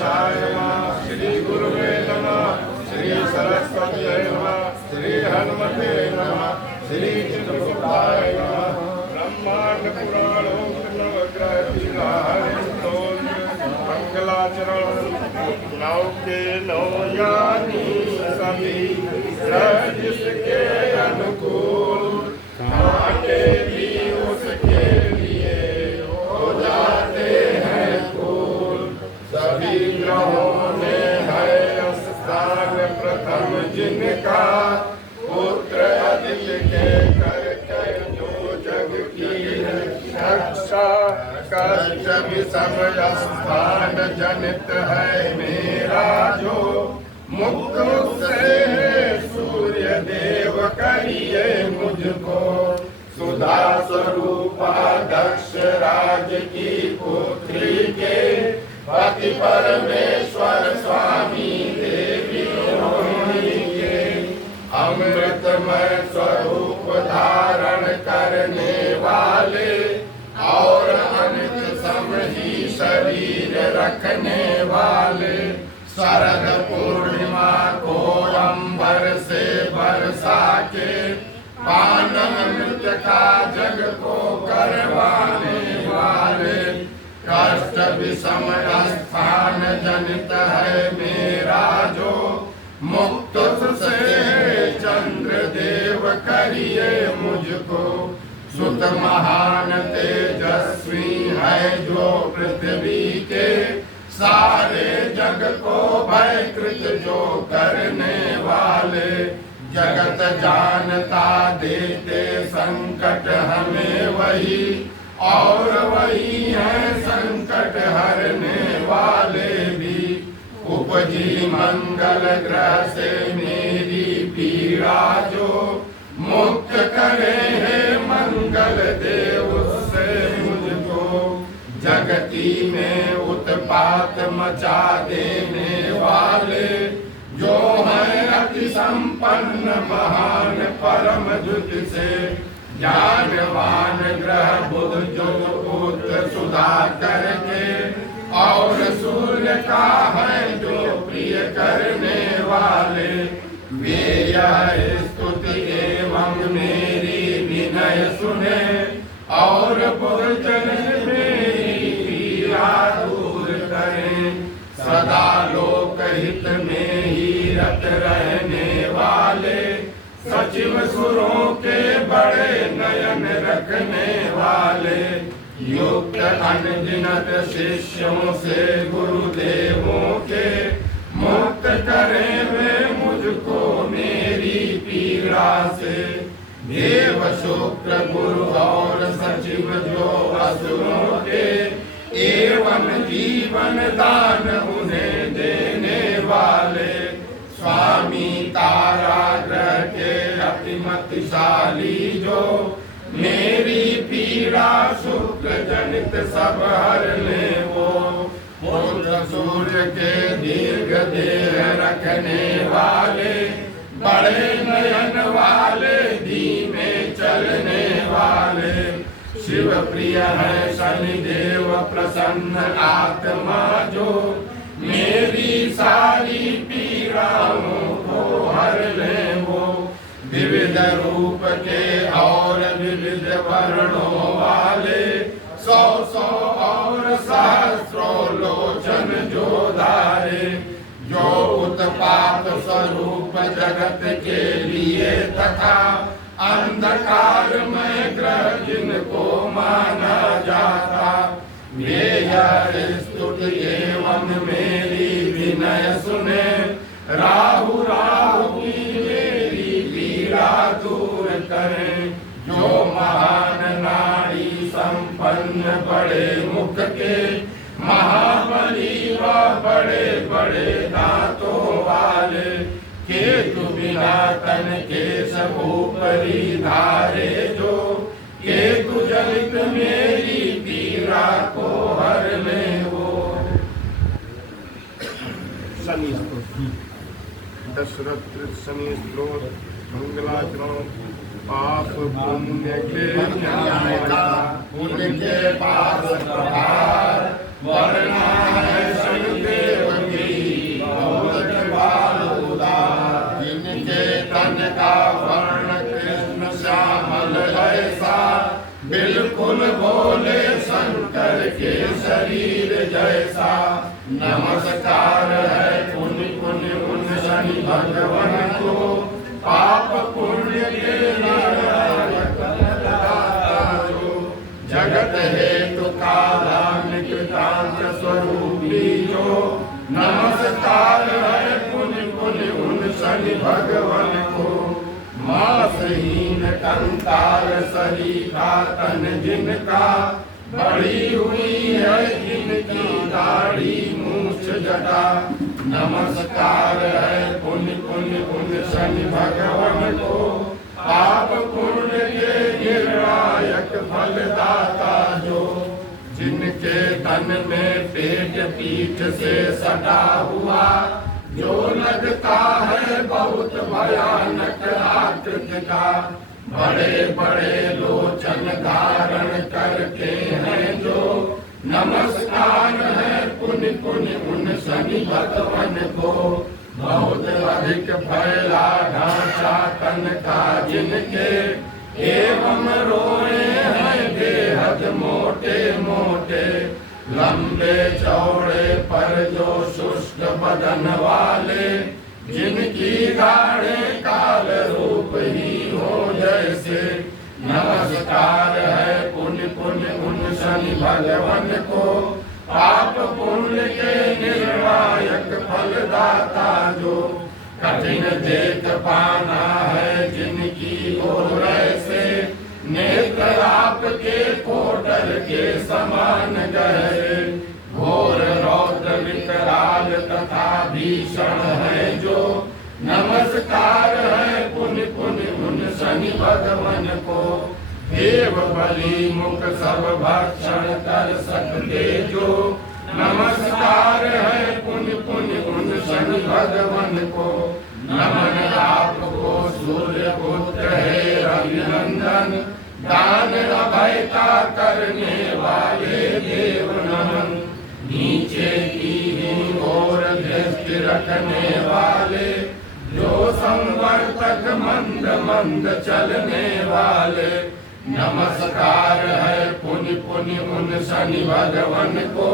गणेशाय नमः। श्री गुरुवे नमः। श्री सरस्वत्यै नमः। श्री हनुमते नमः। श्री चित्रगुप्ताय नमः। ब्रह्मांड पुराणोक्त नवग्रह मंगलाचरण नौ के नौ यानी सभी जिसके अनुकूल कांटे भी उसके लिए हो जाते हैं फूल। सभी ग्रहों में है स्थान प्रथम जिनका पुत्र आदित्य के करके जो जग की रक्षा कष्ट विषम स्थान जनित है मेरा जो मुक्त से सूर्य देव करिए मुझको सुधा स्वरूपा दक्ष राज की पुत्री के पति परमेश्वर स्वामी देवी रोहिणी के अमृतमय स्वरूप धारण करने वाले और अनित सम ही शरीर रखने वाले शरद पूर्णिमा को अंबर से बरसा के पान अमृत का जग को करवाने वाले कष्ट विषम स्थान जनित है मेरा जो मुक्त से चंद्र देव करिए मुझको सुत महान तेजस्वी है जो पृथ्वी के सारे जग को भयकृत जो करने वाले जगत जानता देते संकट हमें वही और वही है संकट हरने वाले भी। उपजी मंगल ग्रह से मेरी पीड़ा जो मुक्त करे है मंगल देव से मुझको जगती में उत्पात मचा देने वाले जो है अति संपन्न महान परम जुट से ज्ञानवान ग्रह बुध जो पुत्र सुधा करके और सूर्य का है जो प्रिय करने वाले वे यह स्तुति एवं मेरी विनय सुने और पुरजन मेरी पीड़ा दूर करें। सदा लोक हित में ही रत रहने वाले सचिव सुरों के बड़े नयन रखने वाले युक्त अनगिनत शिष्यों से गुरुदेवों के मुक्त करें वे मुझको मेरी पीड़ा से। देव शुक्र गुरु और सचिव जो असुरों के एवं जीवन दान उन्हें देने वाले स्वामी तारा ग्रह के अतिमतिशाली जो मेरी पीड़ा शुक्र जनित सब हरने वो पुत्र सूर्य के दीर्घ देह रखने वाले बड़े नयन वाले धीमे चलने वाले शिव प्रिय है शनिदेव प्रसन्न आत्मा जो मेरी सारी पीड़ाओं को हर ले वो विविध रूप के और विविध वर्णों वाले सौ सौ और सहस्रों लोचन जो धारे जो उत्पात स्वरूप जगत के लिए तथा अंधकार में ग्रह जिनको माना जाता वे यह स्तुति एवं मेरी विनय सुने। राहु राहु की मेरी पीड़ा दूर करें जो महान नाड़ी संपन्न बड़े मुख के महाबली व बड़े बड़े दांतों वाले केतु बिना तन केश ऊपरी धारे जो केतु जनित मेरी पीड़ा को हर ले वो। शनि दशरथ शनि स्त्रोत मंगलाचरण पाप पुण्य के उनके पास प्रभार वरना है शनिदेव जैसा। नमस्कार है पुण्य पुण्य उन शनि भगवान को, पाप पुण्य के नायक फलदाता जो। जगत हेतु काला निकृतांत स्वरूपी जो। नमस्कार है पुण्य पुण्य उन शनि भगवान को। मासहीन कंकाल शरीफा तन जिनका, बड़ी हुई है जिनकी दाढ़ी मूछ जटा। नमस्कार है पुण्य पुण्य उन शनि भगवान को, पाप पुण्य के निर्णायक फलदाता जो। जिनके तन में पेट पीठ से सटा हुआ, जो लगता है बहुत भयानक आकृति का। बड़े बड़े लोचन धारण करते हैं जो। नमस्कार है पुण्य पुण्य उन शनि भगवान को। बहुत अधिक फैला ढांचा तन का जिनके, एवं रोए हैं बेहद मोटे मोटे। लंबे चौड़े पर जो शुष्क बदन वाले, जिनकी गाढ़े काल रूप ही हो जैसे। नमस्कार है पुण्य पुण्य उन शनि भगवान को, पाप पुण्य के निर्णायक फलदाता जो। कठिन देख पाना है जिनकी ओर ऐसे, नेत्र आपके कोटल के समान गहरे। घोर रौद्र विकराल तथा भीषण है जो। नमस्कार है पुण्य पुण्य उन शनि भगवान को। देव बलि मुख सब भक्षण कर सकते जो। नमस्कार है पुण्य पुण्य उन शनि भगवान को। नमन आपको सूर्य पुत्र है अभिनंदन, दान अभयता करने वाले देव नमन। नीचे की ही ओर दृष्टि रखने वाले, जो संवर्तक मंद मंद चलने वाले। नमस्कार है पुण्य पुण्य उन शनि भगवान को,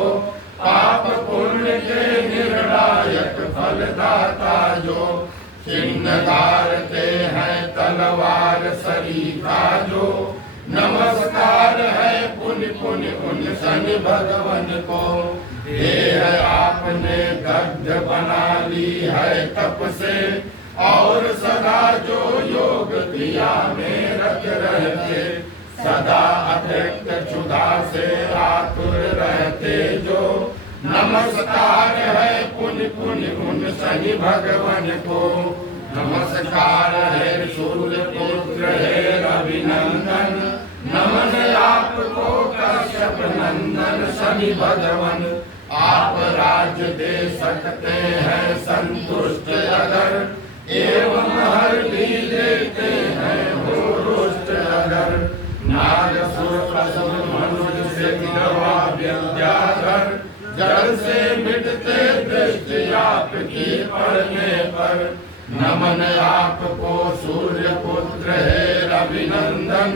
पाप पुण्य के निर्णायक फलदाता जो। चिन्ह गारते हैं तलवार सरीखा जो। नमस्कार है पुण्य पुण्य उन शनि भगवान को। देह आपने दग्ध बना ली है तप से, और सदा जो योग क्रिया में रत रहते। सदा अतिरिक्त क्षुधा से आतुर रहते जो। नमस्कार है पुण्य पुण्य उन शनि भगवान को। नमस्कार है सूर्य पुत्र है अभिनंदन, नमन आपको कश्यप नंदन शनि भगवान। आप राज्य दे सकते हैं संतुष्ट अगर, एवं हर भी देते हैं हो रुष्ट अगर। नागसुर असुर मनुष्य से गिरवा विद्याधर, जल से मिटते दृष्टि आपकी पड़ने पर। नमन आपको सूर्य पुत्र है अभिनंदन,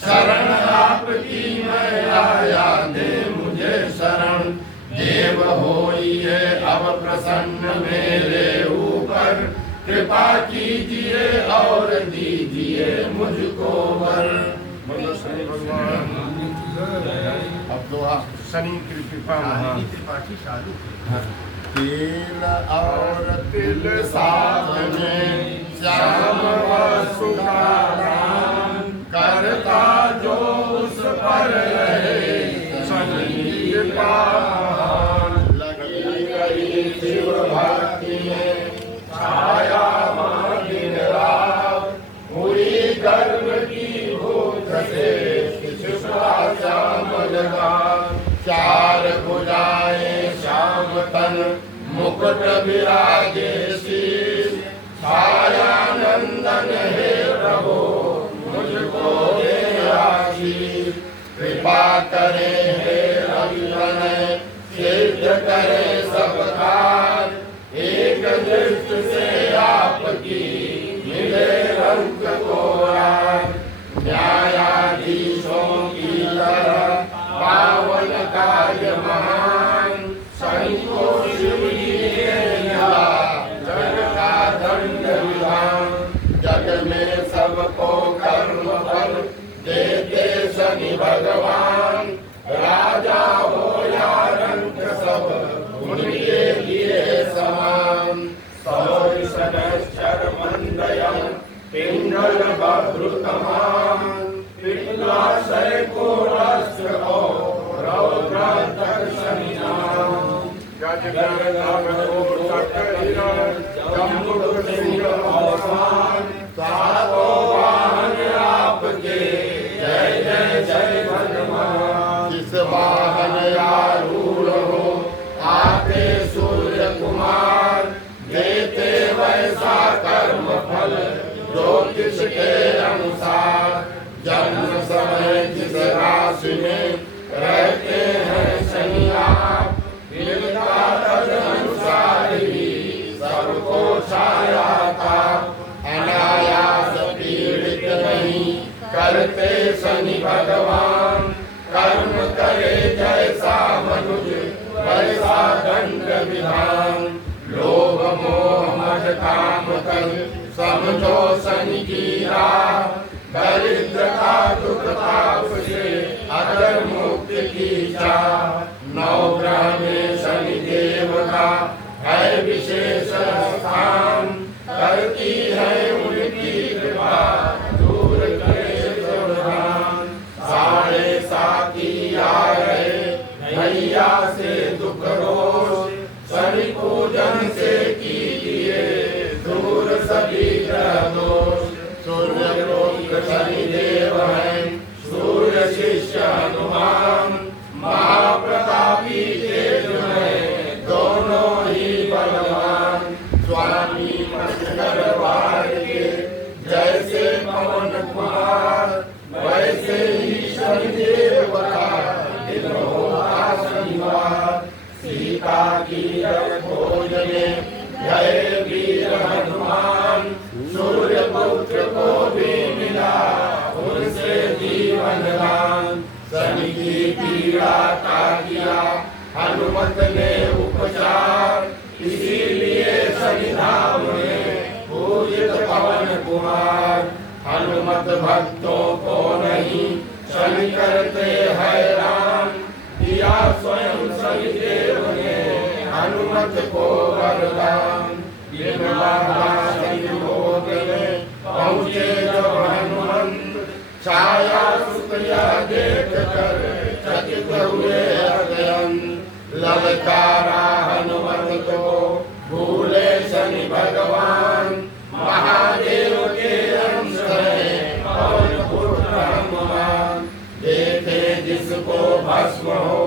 शरण आपकी मैं आया दे मुझे शरण। देव होइए अब प्रसन्न मेरे ऊपर, कृपा कीजिए और दीजिए मुझको वर। बोलो शनि भगवान। अब दोहा शनि की कृपा महान। तिल और तिल साथ में श्याम वसु का दान, करता जो उस पर रहे शनि कृपा। लगी गई शिव भक्ति में छाया मां दिन रात, हुई गर्भ की भूख से शिशुआ श्याम लगा। चार भुजाएं श्याम तन मुकुट विराजे शीश, छाया नंदन हे प्रभु मुझको दे आशीष। कृपा करें हे रविनय सिद्ध करें सब कार्य, एक दृष्टि से आपकी मिले रंग को राज। न्यायाधीशों की तरह पावन कार्य महान, शनि को शिव जी ने दिया जग का दंड विधान। जग में सबको कर्म फल देते शनि भगवान। राजा हो या रंक सब उनके लिए समान। सौर शनैश्चर मंदयम पिंगल बभ्रुतमान। पिंगलाशय को राष्ट्र को रौद्र शनि नाम। जगन्नाथ जम्बुड़ सिंह अवसान। सातों वाहन आपके जय जय जय हनुमान। जिस वाहन आरूढ़ हो आते सूर्य कुमार। देते वैसा कर्म फल ज्योतिष के अनुसार। जन्म समय जिस राशि में रहते हैं शनि आप। मिलता तद अनुसार ही सबको छाया था। अनायास पीड़ित नहीं करते शनि भगवान। कर्म करे जैसा मनुज वैसा दंड विधान। लोभ मोह मद काम कर समझो शनि की राह। दरिद्रता दुख ताप से अगर मुक्ति की चाह। नवग्रह में शनि देव का है विशेष स्थान। करती है उनकी कृपा दूर करे दुर्धान। साढ़े साथी आ रहे भैया से दुख रोष। शनि पूजन से कीजिए दूर सभी ग्रह दोष। सूर्य पुत्र शनि देव हैं सूर्य शिष्य हनुमान। महाप्रतापी तेज में दोनों ही बलवान। स्वामी मंगलवार के जैसे पवन कुमार। वैसे ही शनिदेव का दिन होता शनिवार। सीता की खोज में गए वीर हनुमान। सूर्य पुत्र को भी मिला उनसे जीवन दान। शनि की पीड़ा का किया हनुमत ने उपचार। इसीलिए शनि धाम में पूजित पवन कुमार। हनुमत भक्तों को नहीं शनि करते हैरान। दिया स्वयं शनि देव ने हनुमत को वरदान। दिन बाबा शनि भोग में पहुँचे जब हनुमंत। छाया सुतया देख कर चकित हुए अत्यंत। ललकारा हनुमत को भूले शनि भगवान। महादेव के अंश हैं पवन पुत्र हनुमान। देखे जिसको भस्म हो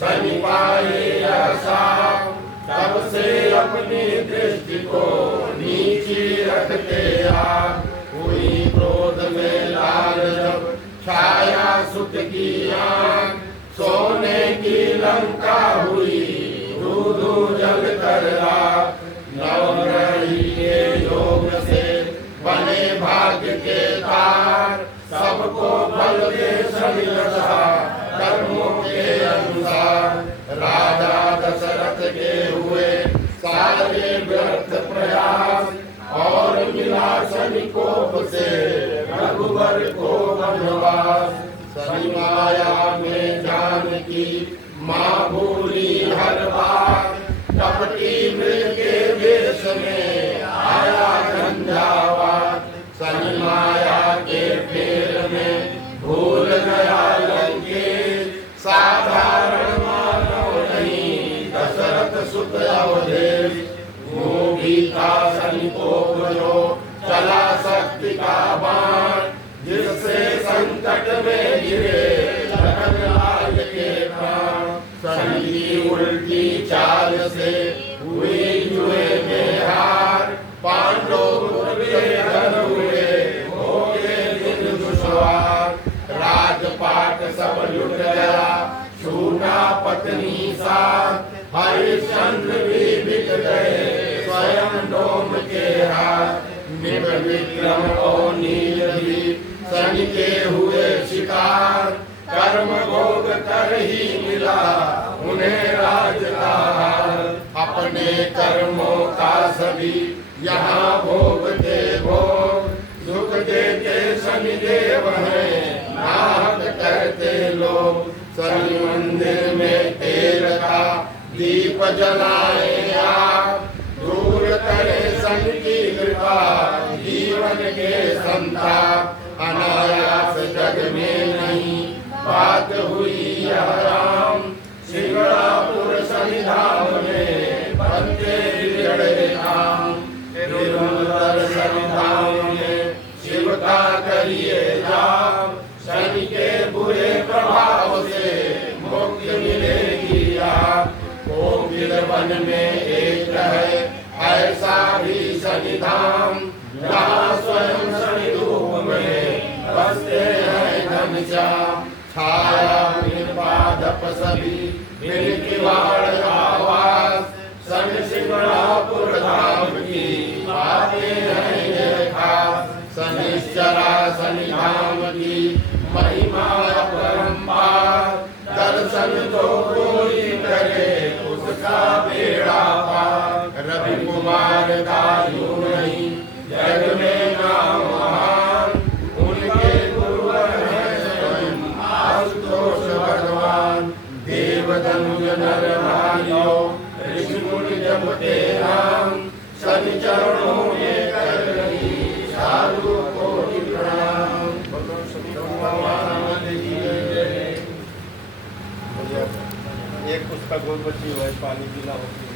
शनि पाए शाप। तब से अपनी दृष्टि को नीची रखते आप। हुई क्रोध में लाल जब छाया सुत की आँख। सोने की लंका हुई धू धू जल कर राख। नवग्रही के योग से बने भाग्य के तार। सबको बल दे शनि दशा कर्मों के अनुसार। राजा दशरथ के हुए सारे व्यर्थ प्रयास। और मिला शनि कोप से रघुवर को वनवास। शनि माया में जानकी माँ भूली हर बार। कपटी मृग के वेश में आया झंझावात। शनि माया के फेर में भूल गया लंकेश। साधारण मानव नहीं दशरथ सुत अवधेश। वो भी था शनि कोप जो चला शक्ति का बाण। जिससे संकट में गिरे जगन्नाथ के प्राण। शनि की उल्टी चाल से हुई जुए में हार। पांडव धन हुए हो गए दिन दुश्वार। राजपाट सब लुट गया छूटा पत्नी साथ। हरिश्चंद्र भी बिक गए स्वयं डोम के हाथ। निप विक्रम और नीलधि शनि के हुए शिकार। कर्म भोग कर ही मिला उन्हें राज का। कर्मों का सभी यहाँ भोगते भोग, सुख देते शनिदेव हैं नाहक करते लोग। शनि मंदिर में तेल का दीप जलाए आप, दूर करे शनि की कृपा जीवन के संताप। अनायास जग में नहीं बात हुई यह राम, सिंगड़ापुर शनिधाम में बनते बिगड़े काम। तिरुमंतर शनिधाम में शिव का करिए जाप, शनि के बुरे प्रभाव से मुक्ति मिलेगी आप। कोकिल वन में एक है ऐसा भी शनिधाम, जहाँ स्वयं शनि रूप में बसते हैं घनश्याम। छाया निर्बाधप सभी मिल किवाड़ आवास, शनि सिंगड़ापुर धाम की बातें हैं ये खास। शनिश्चरा शनि धाम की महिमा अपरंपार, दर्शन तो कोई करे उसका बेड़ा पार। रवि कुमार का यूं नहीं जग में नाम महान, उनके गुरुवर हैं स्वयं आशुतोष भगवान। देव धनुज नर नारियों ऋषि मुनि जपते नाम, शनि चरणों में कर रही साधु कोटि प्रणाम। एक पुस्तक गोल बच्ची हुआ पानी पीना होती है।